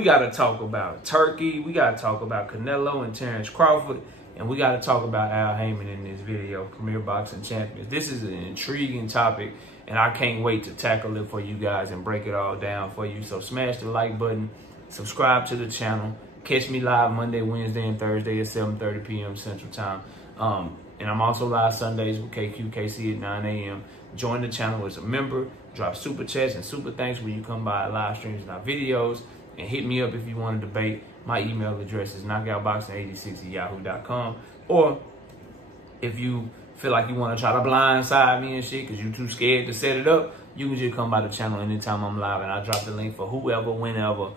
we got to talk about Turkey. We got to talk about Canelo and Terence Crawford. And we got to talk about Al Haymon in this video, Premier Boxing Champions. This is an intriguing topic, and I can't wait to tackle it for you guys and break it all down for you. So smash the like button, subscribe to the channel. Catch me live Monday, Wednesday, and Thursday at 7:30 p.m. Central Time. And I'm also live Sundays with KC at 9 a.m. Join the channel as a member. Drop super chats and super thanks when you come by our live streams and our videos. And hit me up if you want to debate. My email address is knockoutboxing86@yahoo.com. Or if you feel like you want to try to blindside me and shit because you're too scared to set it up, you can just come by the channel anytime I'm live, and I'll drop the link for whoever, whenever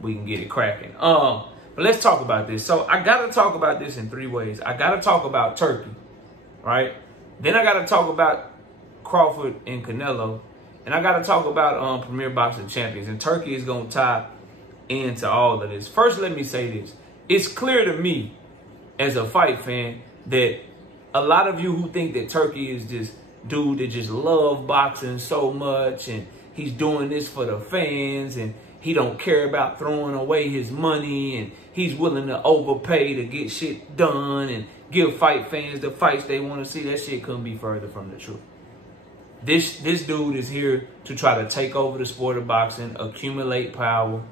we can get it cracking. But let's talk about this. So I got to talk about this in three ways. I got to talk about Turkey, right? Then I got to talk about Crawford and Canelo. And I got to talk about Premier Boxing Champions. And Turkey is going to tie into all of this. First, let me say this. It's clear to me as a fight fan that a lot of you who think that Turkey is this dude that just love boxing so much and he's doing this for the fans and he don't care about throwing away his money and he's willing to overpay to get shit done and give fight fans the fights they want to see. That shit couldn't be further from the truth. This dude is here to try to take over the sport of boxing, accumulate power,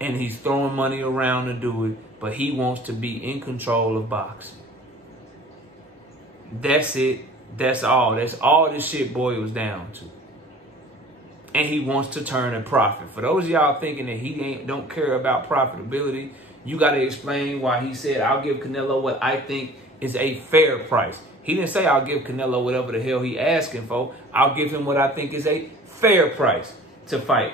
and he's throwing money around to do it, but he wants to be in control of boxing. That's it. That's all. That's all this shit boils down to. And he wants to turn a profit. For those of y'all thinking that he don't care about profitability, you got to explain why he said, I'll give Canelo what I think is a fair price. He didn't say I'll give Canelo whatever the hell he asking for. I'll give him what I think is a fair price to fight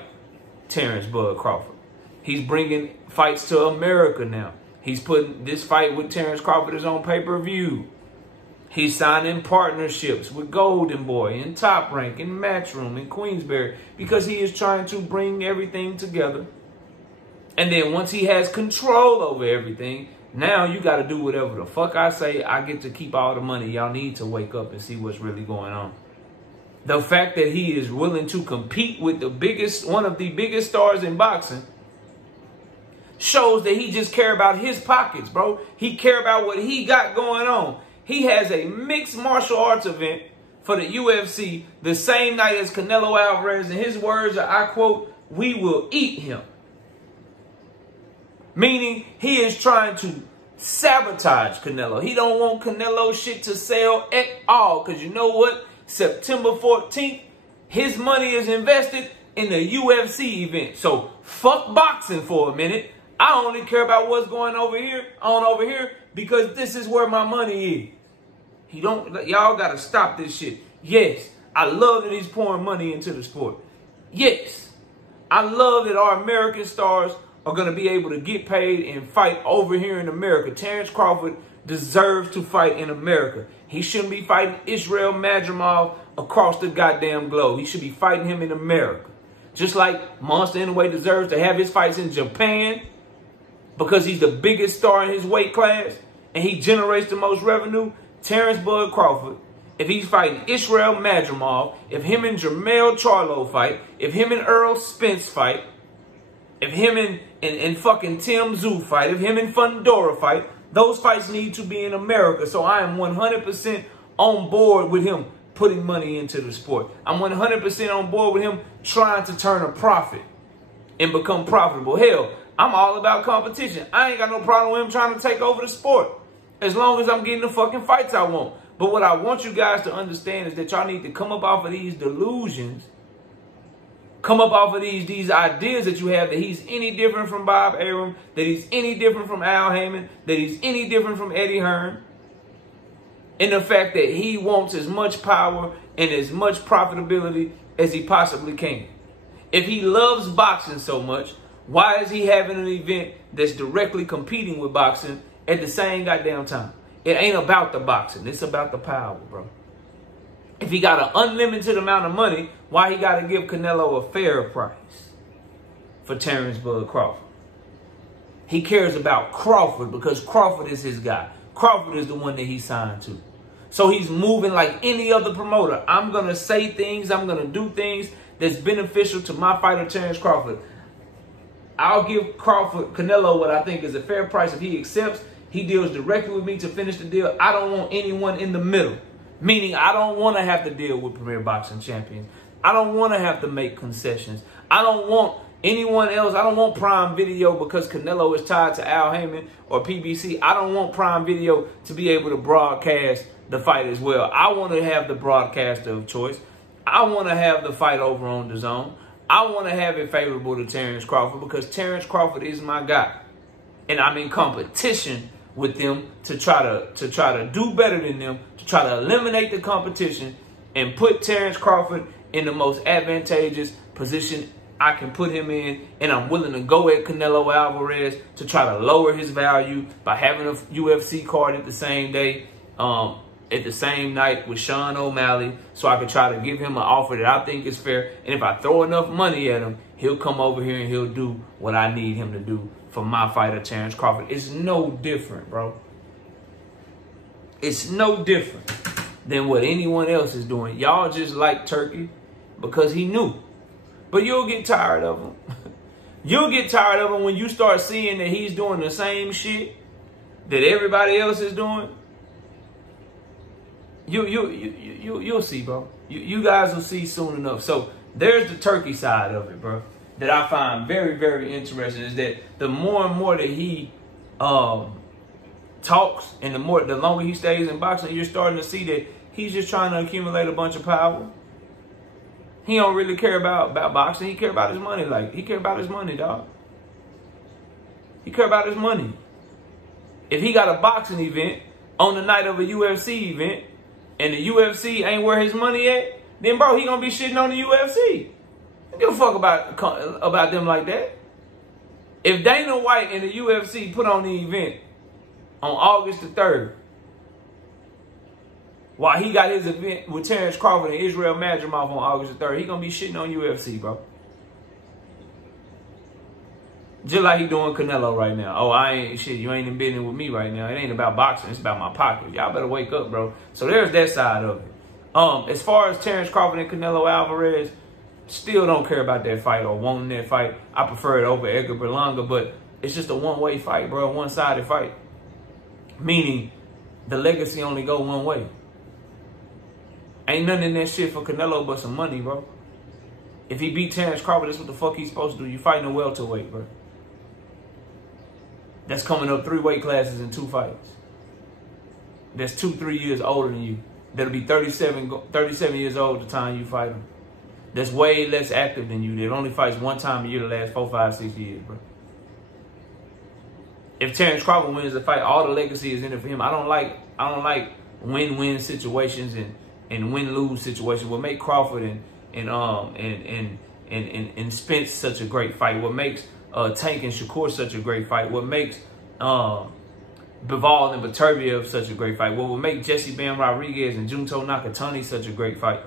Terence Bud Crawford. He's bringing fights to America now. He's putting this fight with Terence Crawford is on pay-per-view. He's signing partnerships with Golden Boy and Top Rank and Matchroom and Queensberry because he is trying to bring everything together. And then once he has control over everything, now you got to do whatever the fuck I say. I get to keep all the money. Y'all need to wake up and see what's really going on. The fact that he is willing to compete with one of the biggest stars in boxing shows that he just care about his pockets, bro. He care about what he got going on. He has a mixed martial arts event for the UFC the same night as Canelo Alvarez. And his words are, I quote, "We will eat him." Meaning he is trying to sabotage Canelo. He don't want Canelo shit to sell at all. Because you know what? September 14th, his money is invested in the UFC event. So fuck boxing for a minute. I only care about what's going over here, because this is where my money is. Y'all got to stop this shit. Yes, I love that he's pouring money into the sport. Yes, I love that our American stars are going to be able to get paid and fight over here in America. Terence Crawford deserves to fight in America. He shouldn't be fighting Israel Madrimov across the goddamn globe. He should be fighting him in America. Just like Monster Inoue deserves to have his fights in Japan because he's the biggest star in his weight class and he generates the most revenue. Terence Bud Crawford, if he's fighting Israel Madrimov, if him and Jermell Charlo fight, if him and Earl Spence fight, if him and fucking Tim Tszyu fight, if him and Fundora fight, those fights need to be in America. So I am 100% on board with him putting money into the sport. I'm 100% on board with him trying to turn a profit and become profitable. Hell, I'm all about competition. I ain't got no problem with him trying to take over the sport as long as I'm getting the fucking fights I want. But what I want you guys to understand is that y'all need to come up off of these delusions. Come up off of these ideas that you have that he's any different from Bob Arum, that he's any different from Al Haymon, that he's any different from Eddie Hearn. And the fact that he wants as much power and as much profitability as he possibly can. If he loves boxing so much, why is he having an event that's directly competing with boxing at the same goddamn time? It ain't about the boxing. It's about the power, bro. If he got an unlimited amount of money, why he got to give Canelo a fair price for Terence Bud Crawford? He cares about Crawford because Crawford is his guy. Crawford is the one that he signed to. So he's moving like any other promoter. I'm going to say things, I'm going to do things that's beneficial to my fighter, Terence Crawford. I'll give Canelo what I think is a fair price. If he accepts, he deals directly with me to finish the deal. I don't want anyone in the middle. Meaning, I don't want to have to deal with Premier Boxing Champions. I don't want to have to make concessions. I don't want anyone else. I don't want Prime Video because Canelo is tied to Al Haymon or PBC. I don't want Prime Video to be able to broadcast the fight as well. I want to have the broadcaster of choice. I want to have the fight over on DAZN. I want to have it favorable to Terence Crawford because Terence Crawford is my guy. And I'm in competition with them to try to do better than them, to try to eliminate the competition and put Terence Crawford in the most advantageous position I can put him in. And I'm willing to go at Canelo Alvarez to try to lower his value by having a UFC card at the same day, at the same night with Sean O'Malley, so I could try to give him an offer that I think is fair. And if I throw enough money at him, he'll come over here and he'll do what I need him to do for my fighter, Terence Crawford. It's no different, bro. It's no different than what anyone else is doing. Y'all just like Turki because he knew. But you'll get tired of him. You'll get tired of him when you start seeing that he's doing the same shit that everybody else is doing. You'll see, bro. You guys will see soon enough. So there's the Turki side of it, bro, that I find very, very interesting, is that the more and more that he talks and the longer he stays in boxing, you're starting to see that he's just trying to accumulate a bunch of power. He don't really care about boxing. He care about his money. Like, he care about his money, dog. He care about his money. If he got a boxing event on the night of a UFC event and the UFC ain't where his money at, then, bro, he gonna be shitting on the UFC. Don't give a fuck about them like that. If Dana White and the UFC put on the event on August the 3rd, while he got his event with Terence Crawford and Israel Madrimov on August the 3rd, he gonna be shitting on UFC, bro. Just like he doing Canelo right now. Oh, you ain't in business with me right now. It ain't about boxing, it's about my pocket. Y'all better wake up, bro. So there's that side of it. As far as Terence Crawford and Canelo Alvarez, still don't care about that fight or wanting that fight. I prefer it over Edgar Berlanga, but it's just a one-way fight, bro, a one-sided fight. Meaning, the legacy only go one way. Ain't nothing in that shit for Canelo but some money, bro. If he beat Terence Crawford, that's what the fuck he's supposed to do. You fighting a welterweight, bro. That's coming up 3 weight classes in 2 fights. That's 2-3 years older than you. That'll be 37 years old the time you fight him. That's way less active than you. That only fights 1 time a year the last 4, 5, 6 years, bro. If Terence Crawford wins the fight, all the legacy is in it for him. I don't like win-win situations and win-lose situations. What make Crawford and Spence such a great fight? What makes Tank and Shakur such a great fight? What makes Bivol and Beterbiev such a great fight? What would make Jesse Bam Rodriguez and Junto Nakatani such a great fight?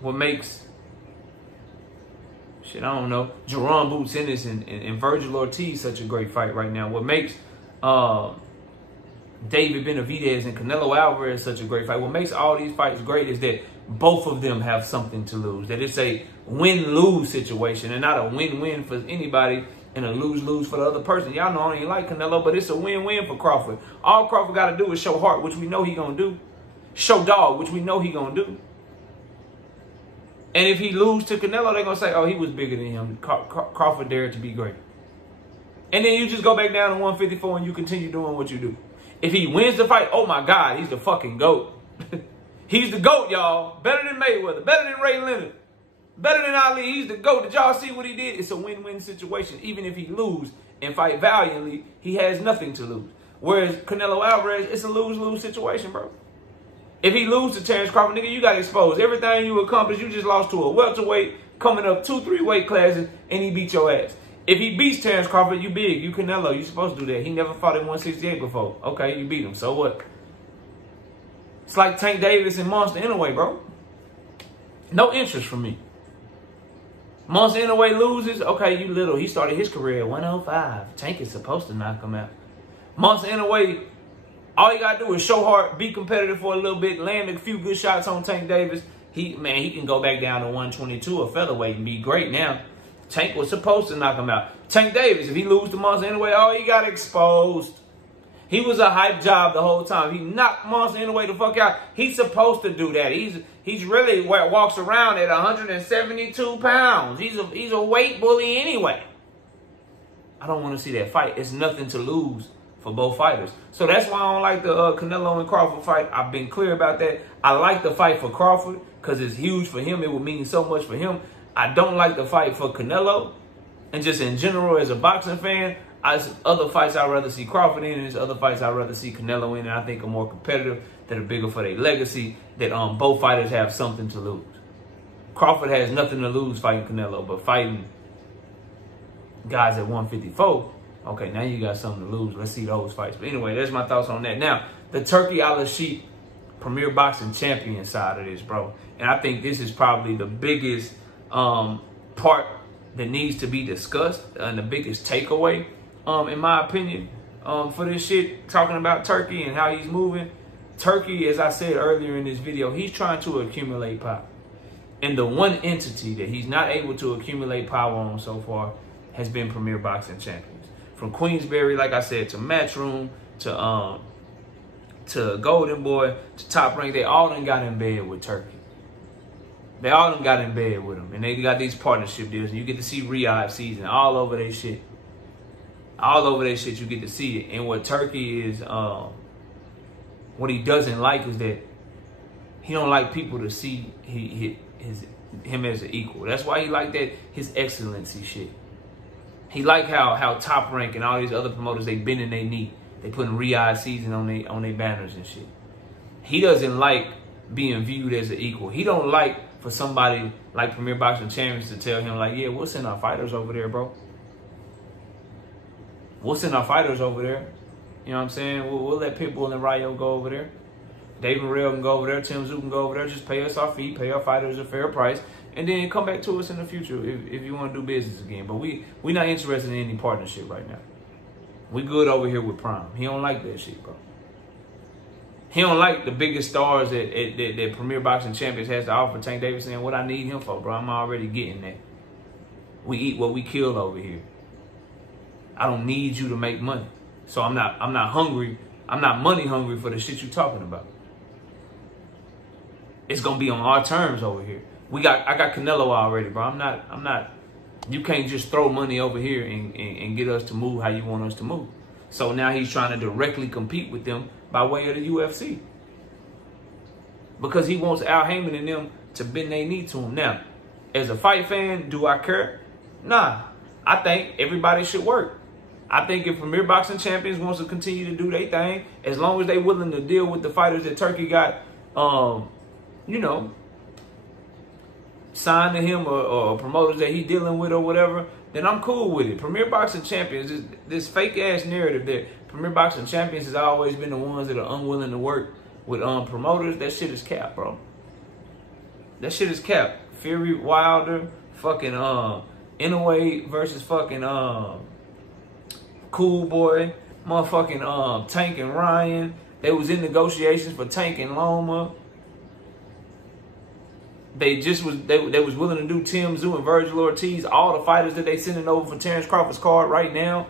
What makes, I don't know, Jerome Boots Ennis and Virgil Ortiz such a great fight right now? What makes David Benavidez and Canelo Alvarez such a great fight? What makes all these fights great is that both of them have something to lose. That it's a win-lose situation and not a win-win for anybody and a lose-lose for the other person. Y'all know I ain't like Canelo, but it's a win-win for Crawford. All Crawford got to do is show heart, which we know he going to do. Show dog, which we know he going to do. And if he lose to Canelo, they're going to say, oh, he was bigger than him. Crawford dared to be great. And then you just go back down to 154 and you continue doing what you do. If he wins the fight, oh my God, he's the fucking GOAT. He's the GOAT, y'all. Better than Mayweather. Better than Ray Leonard. Better than Ali. He's the GOAT. Did y'all see what he did? It's a win-win situation. Even if he lose and fight valiantly, he has nothing to lose. Whereas Canelo Alvarez, it's a lose-lose situation, bro. If he lose to Terence Crawford, nigga, you got exposed. Everything you accomplished, you just lost to a welterweight, coming up 2-3 weight classes, and he beat your ass. If he beats Terence Crawford, you big. You Canelo. You supposed to do that. He never fought at 168 before. Okay, you beat him. So what? It's like Tank Davis and Monster Inoue, bro. No interest from me. Monster Inoue loses. Okay, you little. He started his career at 105. Tank is supposed to knock him out. Monster Inoue, all you got to do is show heart, be competitive for a little bit, land a few good shots on Tank Davis. he can go back down to 122 or featherweight and be great now. Tank was supposed to knock him out. Tank Davis, if he lose to Monster anyway, oh, he got exposed. He was a hype job the whole time. He knocked Monster anyway the fuck out. He's supposed to do that. He's really walks around at 172 pounds. He's a weight bully anyway. I don't want to see that fight. It's nothing to lose for both fighters. So that's why I don't like the Canelo and Crawford fight. I've been clear about that. I like the fight for Crawford because it's huge for him. It would mean so much for him. I don't like the fight for Canelo. And just in general, as a boxing fan, other fights I'd rather see Crawford in, and there's other fights I'd rather see Canelo in, and I think are more competitive, that are bigger for their legacy, that both fighters have something to lose. Crawford has nothing to lose fighting Canelo, but fighting guys at 154, okay, now you got something to lose. Let's see those fights. But anyway, that's my thoughts on that. Now, the Turki Al-Sheikh Premier Boxing Champion side of this, bro. And I think this is probably the biggest part that needs to be discussed and the biggest takeaway, in my opinion, for this shit, talking about Turki and how he's moving. Turki, as I said earlier in this video, he's trying to accumulate power. And the one entity that he's not able to accumulate power on so far has been Premier Boxing Champions. From Queensberry, like I said, to Matchroom, to Golden Boy, to Top Rank, they all done got in bed with Turki. They all done got in bed with him. And they got these partnership deals. And you get to see Riyadh season all over their shit. All over their shit, you get to see it. And what Turki is, what he doesn't like is that he don't like people to see him as an equal. That's why he like that, his excellency shit. He like how Top Rank and all these other promoters, they bend in their knee. They putting Riyadh season on their banners and shit. He doesn't like being viewed as an equal. He don't like for somebody like Premier Boxing Champions to tell him like, yeah, we'll send our fighters over there, bro. We'll send our fighters over there. You know what I'm saying? We'll let Pitbull and Rayo go over there. David Morrell can go over there. Tim Zoo can go over there. Just pay us our fee. Pay our fighters a fair price. And then come back to us in the future if you want to do business again. But we're not interested in any partnership right now. We good over here with Prime. He don't like that shit, bro. He don't like the biggest stars that Premier Boxing Champions has to offer. Tank Davis saying, what I need him for, bro. I'm already getting that. We eat what we kill over here. I don't need you to make money. So I'm not hungry. I'm not money hungry for the shit you talking about. It's gonna be on our terms over here. I got Canelo already, bro. I'm not, you can't just throw money over here and get us to move how you want us to move. So now he's trying to directly compete with them by way of the UFC. Because he wants Al Haymon and them to bend their knee to him. Now, as a fight fan, do I care? Nah. I think everybody should work. I think if Premier Boxing Champions wants to continue to do their thing, as long as they willing to deal with the fighters that Turki got, you know, signed to him or promoters that he dealing with or whatever, then I'm cool with it. Premier Boxing Champions, this fake-ass narrative that Premier Boxing Champions has always been the ones that are unwilling to work with promoters, that shit is cap, bro. That shit is cap. Fury Wilder, fucking Inouye versus fucking Cool Boy, motherfucking Tank and Ryan. They was in negotiations for Tank and Loma. They was willing to do Tim Zoo and Virgil Ortiz, all the fighters that they sending over for Terence Crawford's card right now.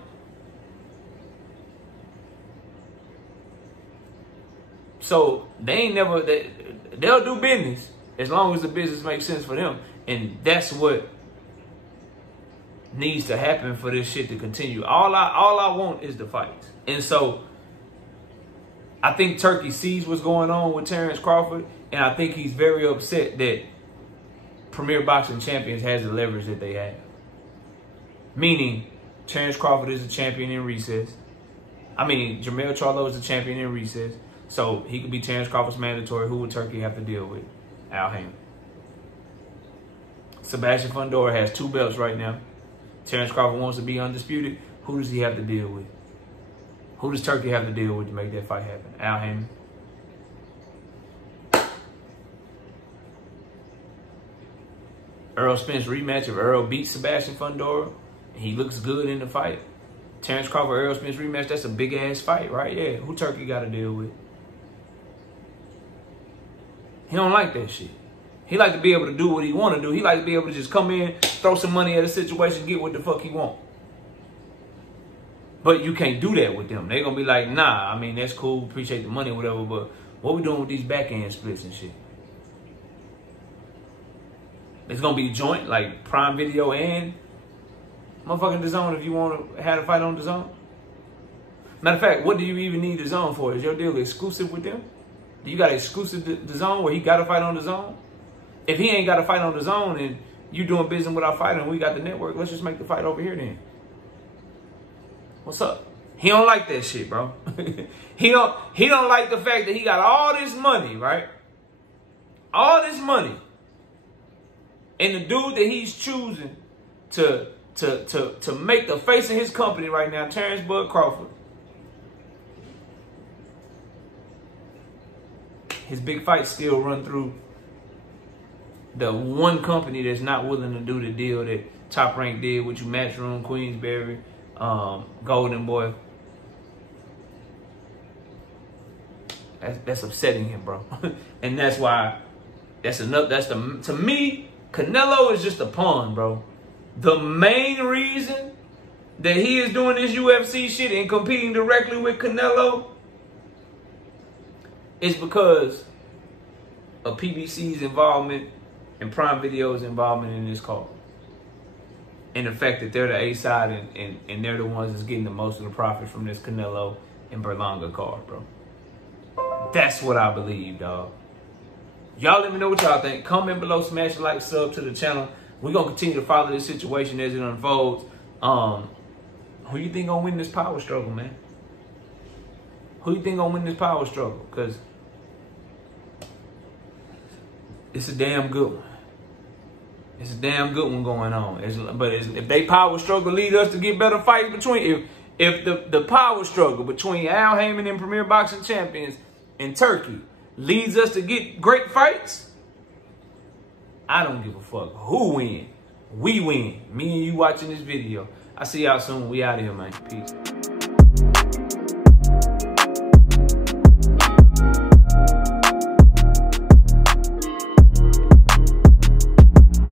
So they'll do business as long as the business makes sense for them. And that's what needs to happen for this shit to continue. All I want is the fights. And so I think Turki sees what's going on with Terence Crawford, and I think he's very upset that Premier Boxing Champions has the leverage that they have. Meaning, Terence Crawford is a champion in recess. I mean, Jermell Charlo is a champion in recess. So he could be Terence Crawford's mandatory. Who would Turki have to deal with? Al Haymon. Sebastian Fundora has 2 belts right now. Terence Crawford wants to be undisputed. Who does he have to deal with? Who does Turki have to deal with to make that fight happen? Al Haymon. Earl Spence rematch. If Earl beats Sebastian Fundora, he looks good in the fight. Terence Crawford, Earl Spence rematch, that's a big-ass fight, right? Yeah, who Turki got to deal with? He don't like that shit. He like to be able to do what he want to do. He like to be able to just come in, throw some money at a situation, get what the fuck he want. But you can't do that with them. They're going to be like, nah, I mean, that's cool. Appreciate the money or whatever. But what we doing with these back end splits and shit? It's going to be joint, like Prime Video and motherfucking DAZN if you want to have a fight on DAZN. Matter of fact, what do you even need DAZN for? Is your deal exclusive with them? Do you got exclusive DAZN where he got to fight on DAZN? If he ain't got to fight on DAZN and you doing business without fighting and we got the network, let's just make the fight over here then. What's up? He don't like that shit, bro. He don't like the fact that he got all this money, right? All this money. And the dude that he's choosing to make the face of his company right now, Terence Crawford. His big fights still run through the one company that's not willing to do the deal that Top Rank did with you, Matchroom, Queensberry, Golden Boy. That's upsetting him, bro. And that's why that's enough. To me, Canelo is just a pawn, bro. The main reason that he is doing this UFC shit and competing directly with Canelo is because of PBC's involvement and Prime Video's involvement in this call. And the fact that they're the A side and they're the ones that's getting the most of the profit from this Canelo and Berlanga card, bro. That's what I believe, dog. Y'all let me know what y'all think. Comment below, smash a like, sub to the channel. We're going to continue to follow this situation as it unfolds. Who you think gonna win this power struggle, man? Who you think gonna win this power struggle? Because it's a damn good one. It's a damn good one going on. If they power struggle lead us to get better fights between, if the power struggle between Al Haymon and Premier Boxing Champions and Turki leads us to get great fights, I don't give a fuck who win. We win. Me and you watching this video. I see y'all soon. We out of here, man. Peace.